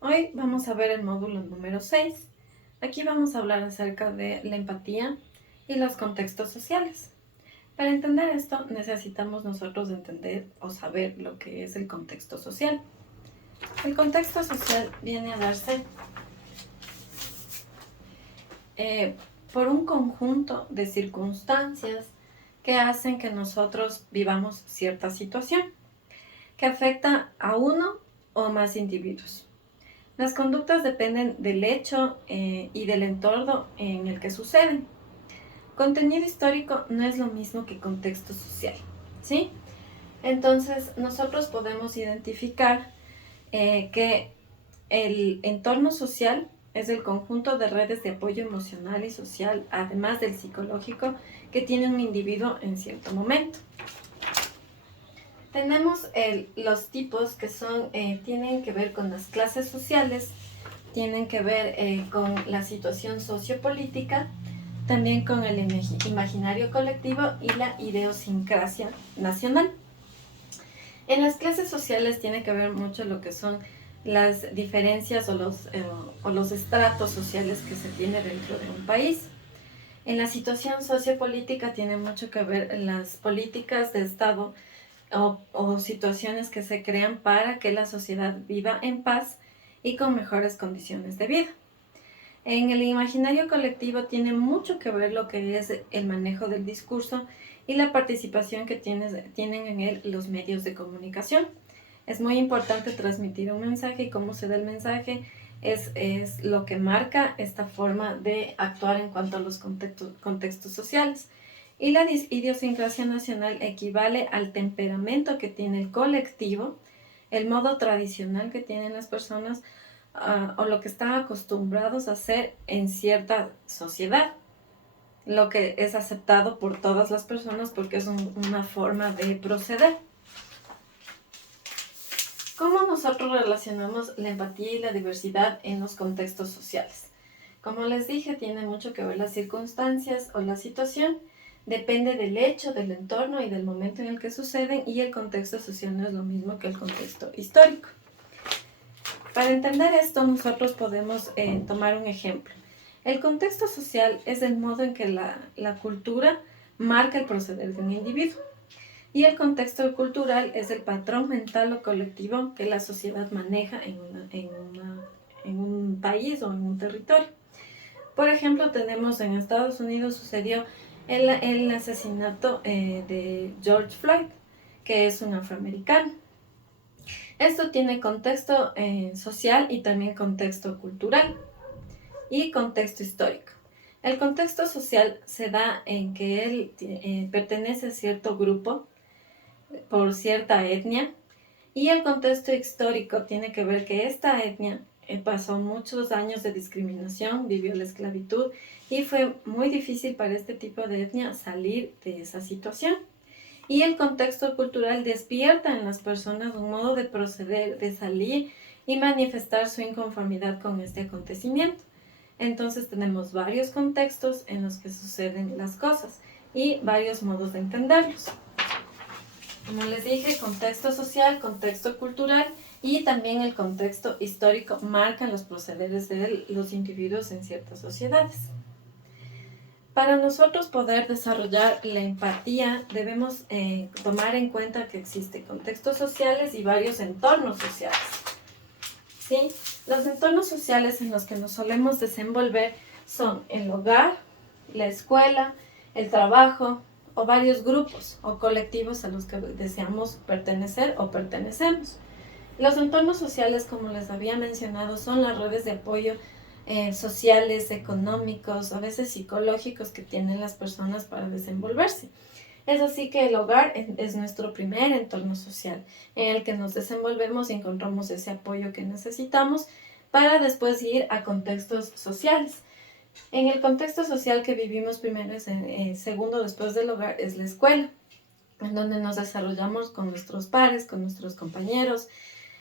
Hoy vamos a ver el módulo número 6. Aquí vamos a hablar acerca de la empatía y los contextos sociales. Para entender esto necesitamos nosotros entender o saber lo que es el contexto social. El contexto social viene a darse eh, por un conjunto de circunstancias que hacen que nosotros vivamos cierta situación que afecta a uno o más individuos. Las conductas dependen del hecho y del entorno en el que suceden. Contenido histórico no es lo mismo que contexto social, ¿sí? Entonces, nosotros podemos identificar que el entorno social es el conjunto de redes de apoyo emocional y social, además del psicológico, que tiene un individuo en cierto momento. Tenemos los tipos que tienen que ver con las clases sociales, tienen que ver con la situación sociopolítica, también con el imaginario colectivo y la idiosincrasia nacional. En las clases sociales tiene que ver mucho lo que son las diferencias o los estratos sociales que se tiene dentro de un país. En la situación sociopolítica tiene mucho que ver las políticas de Estado o situaciones que se crean para que la sociedad viva en paz y con mejores condiciones de vida. En el imaginario colectivo tiene mucho que ver lo que es el manejo del discurso y la participación que tienen en él los medios de comunicación. Es muy importante transmitir un mensaje y cómo se da el mensaje es lo que marca esta forma de actuar en cuanto a los contextos sociales. Y la idiosincrasia nacional equivale al temperamento que tiene el colectivo, el modo tradicional que tienen las personas o lo que están acostumbrados a hacer en cierta sociedad, lo que es aceptado por todas las personas porque es una forma de proceder. ¿Cómo nosotros relacionamos la empatía y la diversidad en los contextos sociales? Como les dije, tiene mucho que ver las circunstancias o la situación, depende del hecho, del entorno y del momento en el que suceden, y el contexto social no es lo mismo que el contexto histórico. Para entender esto, nosotros podemos tomar un ejemplo. El contexto social es el modo en que la cultura marca el proceder de un individuo. Y el contexto cultural es el patrón mental o colectivo que la sociedad maneja en un país o en un territorio. Por ejemplo, tenemos en Estados Unidos sucedió el asesinato de George Floyd, que es un afroamericano. Esto tiene contexto social y también contexto cultural y contexto histórico. El contexto social se da en que él pertenece a cierto grupo por cierta etnia, y el contexto histórico tiene que ver que esta etnia pasó muchos años de discriminación, vivió la esclavitud y fue muy difícil para este tipo de etnia salir de esa situación. Y el contexto cultural despierta en las personas un modo de proceder, de salir y manifestar su inconformidad con este acontecimiento. Entonces tenemos varios contextos en los que suceden las cosas y varios modos de entenderlos. Como les dije, contexto social, contexto cultural y también el contexto histórico marcan los procederes de los individuos en ciertas sociedades. Para nosotros poder desarrollar la empatía debemos tomar en cuenta que existen contextos sociales y varios entornos sociales. ¿Sí? Los entornos sociales en los que nos solemos desenvolver son el hogar, la escuela, el trabajo o varios grupos o colectivos a los que deseamos pertenecer o pertenecemos. Los entornos sociales, como les había mencionado, son las redes de apoyo sociales, económicos, a veces psicológicos que tienen las personas para desenvolverse. Es así que el hogar es nuestro primer entorno social en el que nos desenvolvemos y encontramos ese apoyo que necesitamos para después ir a contextos sociales. En el contexto social que vivimos primero, segundo después del hogar, es la escuela, en donde nos desarrollamos con nuestros pares, con nuestros compañeros,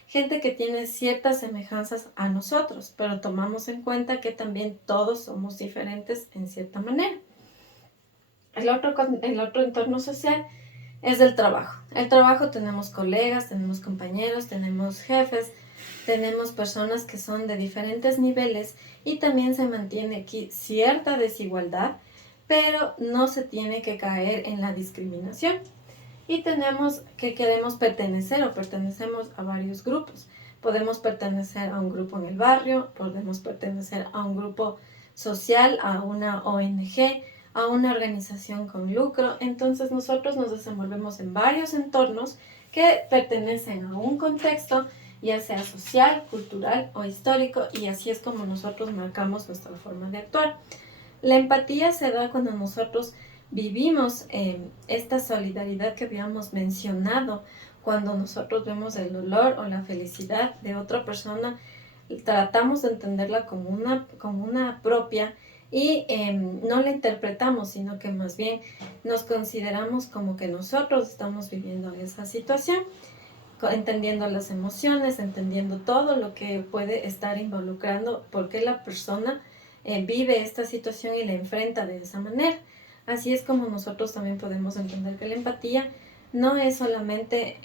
gente que tiene ciertas semejanzas a nosotros, pero tomamos en cuenta que también todos somos diferentes en cierta manera. El otro entorno social es del trabajo. El trabajo tenemos colegas, tenemos compañeros, tenemos jefes, tenemos personas que son de diferentes niveles y también se mantiene aquí cierta desigualdad, pero no se tiene que caer en la discriminación. Y tenemos que queremos pertenecer o pertenecemos a varios grupos. Podemos pertenecer a un grupo en el barrio, podemos pertenecer a un grupo social, a una ONG, a una organización con lucro. Entonces nosotros nos desenvolvemos en varios entornos que pertenecen a un contexto, ya sea social, cultural o histórico, y así es como nosotros marcamos nuestra forma de actuar. La empatía se da cuando nosotros vivimos esta solidaridad que habíamos mencionado, cuando nosotros vemos el dolor o la felicidad de otra persona, tratamos de entenderla como una propia y no la interpretamos, sino que más bien nos consideramos como que nosotros estamos viviendo esa situación, entendiendo las emociones, entendiendo todo lo que puede estar involucrando, por qué la persona vive esta situación y la enfrenta de esa manera. Así es como nosotros también podemos entender que la empatía no es solamente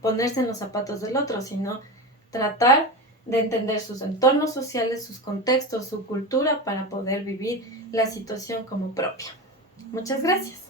ponerse en los zapatos del otro, sino tratar de entender sus entornos sociales, sus contextos, su cultura para poder vivir la situación como propia. Muchas gracias.